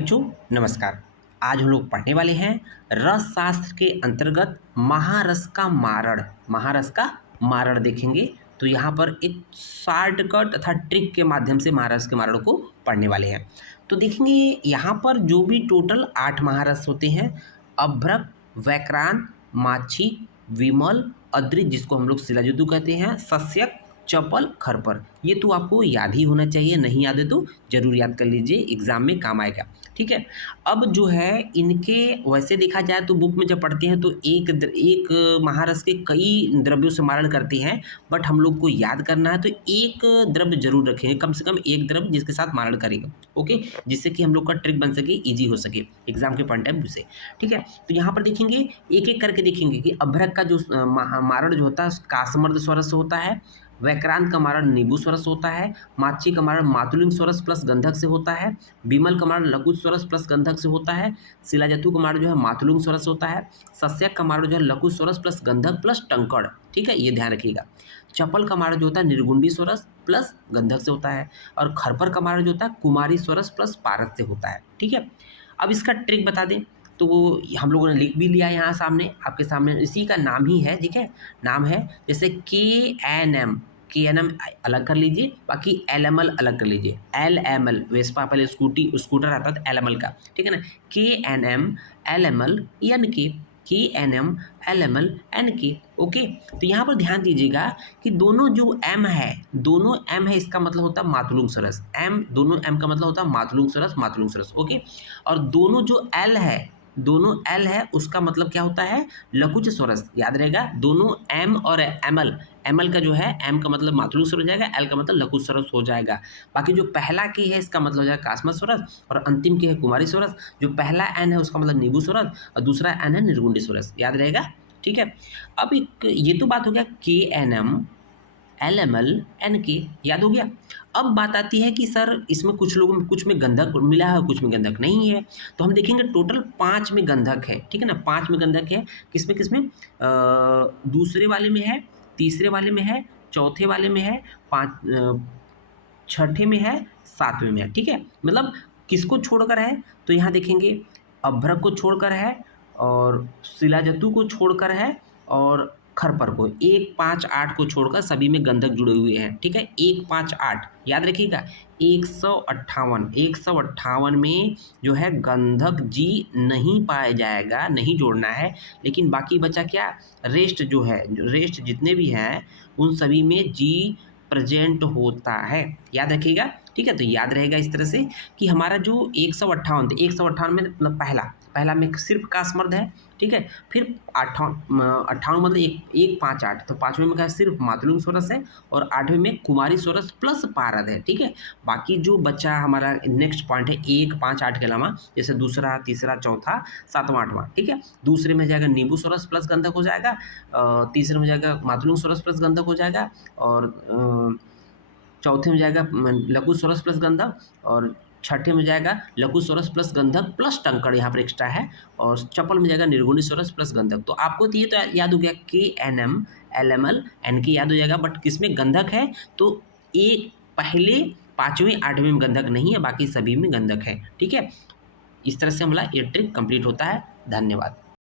बच्चों नमस्कार। आज हम लोग पढ़ने वाले हैं रस शास्त्र के अंतर्गत महारस का मारण। महारस का मारण देखेंगे तो यहाँ पर एक शॉर्टकट तथा ट्रिक के माध्यम से महारस के मारण को पढ़ने वाले हैं। तो देखेंगे यहाँ पर जो भी टोटल 8 महारस होते हैं, अभ्रक, वैक्रांत, माछी, विमल, अद्रिज जिसको हम लोग शिलाजितु कहते हैं, सस्यक, चपल, खरपर, ये तो आपको याद ही होना चाहिए। नहीं याद है तो जरूर याद कर लीजिए, एग्जाम में काम आएगा। ठीक है। अब जो है इनके वैसे देखा जाए तो बुक में जब पढ़ते हैं तो एक महारस के कई द्रव्यों से मारण करते हैं, बट हम लोग को याद करना है तो एक द्रव्य जरूर रखेंगे, कम से कम एक द्रव्य जिसके साथ मारण करेगा। ओके, जिससे कि हम लोग का ट्रिक बन सके, इजी हो सके एग्जाम के पॉइंट ऑफ व्यू से। ठीक है। तो यहाँ पर देखेंगे, एक एक करके देखेंगे कि अभ्रक का जो मारण जो होता है कासमर्द स्वर से होता है, वैक्रांत का मारण नींबू स्वरस होता है, माछी का मारण मातुलिंग स्वरस प्लस गंधक से होता है, विमल का मारण लघु स्वरस प्लस गंधक से होता है, शिलाजतु का मारण जो है मातुलिंग स्वरस होता है, सस्यक का मारण जो है लघु स्वरस प्लस गंधक प्लस टंकड़। ठीक है, ये ध्यान रखिएगा। चपल का मारण जो होता है निर्गुंडी स्वरस प्लस गंधक से होता है, और खरपर का मारण जो होता है कुमारी स्वरस प्लस पारस से होता है। ठीक है। अब इसका ट्रिक बता दें तो वो हम लोगों ने लिख भी लिया यहाँ सामने, आपके सामने इसी का नाम ही है। ठीक है, नाम है जैसे के एन एम अलग कर लीजिए, बाकी LML अलग कर लीजिए। LML वेस्पा पहले स्कूटर आता था LML का, ठीक है ना। KNM LML NK okay. तो यहाँ पर ध्यान दीजिएगा कि दोनों जो M है इसका मतलब होता है मातुलुंग सरस। दोनों M का मतलब होता है मातुलुंग सरस ओके। और दोनों L है उसका मतलब क्या होता है, लकुच स्वरस। याद रहेगा, दोनों M और ML का जो है M का मतलब मातृक स्वर हो जाएगा, L का मतलब लघु स्वरस हो जाएगा। बाकी जो पहला की है इसका मतलब हो जाएगा कास्मत स्वरस, और अंतिम की है कुमारी स्वरस। जो पहला N है उसका मतलब नींबू स्वरस, और दूसरा N है निर्गुंडी स्वरस। याद रहेगा। ठीक है। अब एक ये तो बात हो गया KNM LML NK, याद हो गया। अब बात आती है कि सर इसमें कुछ में गंधक मिला है, कुछ में गंधक नहीं है। तो हम देखेंगे टोटल 5 में गंधक है। ठीक है ना, 5 में गंधक है। किसमें किसमें? दूसरे वाले में है, तीसरे वाले में है, चौथे वाले में है, छठे में है, सातवें में है। ठीक है, मतलब किसको छोड़कर है तो यहाँ देखेंगे अभ्रक को छोड़कर है, और शिलाजतु को छोड़कर है, और खरपर को 1, 5, 8 को छोड़कर सभी में गंधक जुड़े हुए हैं। ठीक है, 1, 5, 8 याद रखिएगा। 158 में जो है गंधक जी नहीं पाया जाएगा, नहीं जोड़ना है। लेकिन बाकी बचा क्या, रेस्ट जो है, रेस्ट जितने भी हैं उन सभी में जी प्रेजेंट होता है। याद रखिएगा। ठीक है, तो याद रहेगा इस तरह से कि हमारा जो 158 में मतलब पहला में सिर्फ कास्मर्द है। ठीक है, फिर 58 मतलब 1, 5, 8, तो 5वें में क्या है, सिर्फ मातृम स्वरस है, और 8वें में कुमारी स्वरस प्लस पारद है। ठीक है, बाकी जो बच्चा हमारा नेक्स्ट पॉइंट है 1, 5, 8 के अलावा, जैसे दूसरा, तीसरा, चौथा, सातवां, आठवां। ठीक है, दूसरे में जाएगा नींबू स्वरस प्लस गंधक हो जाएगा, तीसरे में जाएगा मातृम स्वरस प्लस गंधक हो जाएगा, और चौथे में जाएगा लघु स्वरस प्लस गंधक, और छठे में जाएगा लघु स्वरस प्लस गंधक प्लस टंकड़ यहाँ पर एक्स्ट्रा है, और चपल में जाएगा निर्गुणी स्वरस प्लस गंधक। तो आपको तो ये तो याद हो गया KNM LML NK याद हो जाएगा, बट किसमें गंधक है तो एक पहले 5वें 8वें में गंधक नहीं है, बाकी सभी में गंधक है। ठीक है, इस तरह से हमारा ये ट्रिक कंप्लीट होता है। धन्यवाद।